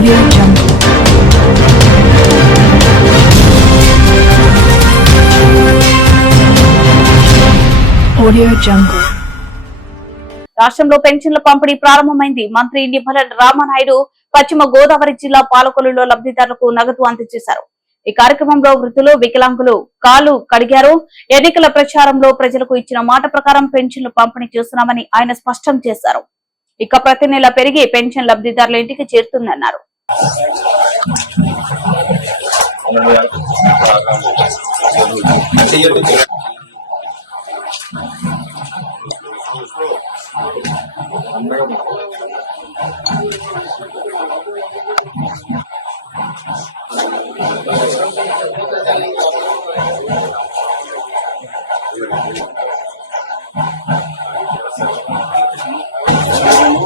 Audio Jungle. Audio Jungle. రాష్ట్రంలో పెన్షన్ల పంపిణీ ప్రారంభమైంది. మంత్రి నిమ్మల రామానాయుడు పశ్చిమ గోదావరి జిల్లా పాలకొల్లులో లబ్ధిదారులకు నగదు అందజేశారు. ఈ కార్యక్రమంలో వృద్ధులు, వికలాంగులు కాలు కడిగారు. ఎన్నికల ప్రచారంలో ప్రజలకు ఇచ్చిన మాట ప్రకారం పెన్షన్లు పంపిణీ చేస్తున్నామని ఆయన స్పష్టం చేశారు. ఇక ప్రతి నెల పెరిగి పెన్షన్ లబ్ధిదారుల ఇంటికి చేరుతుందన్నారు.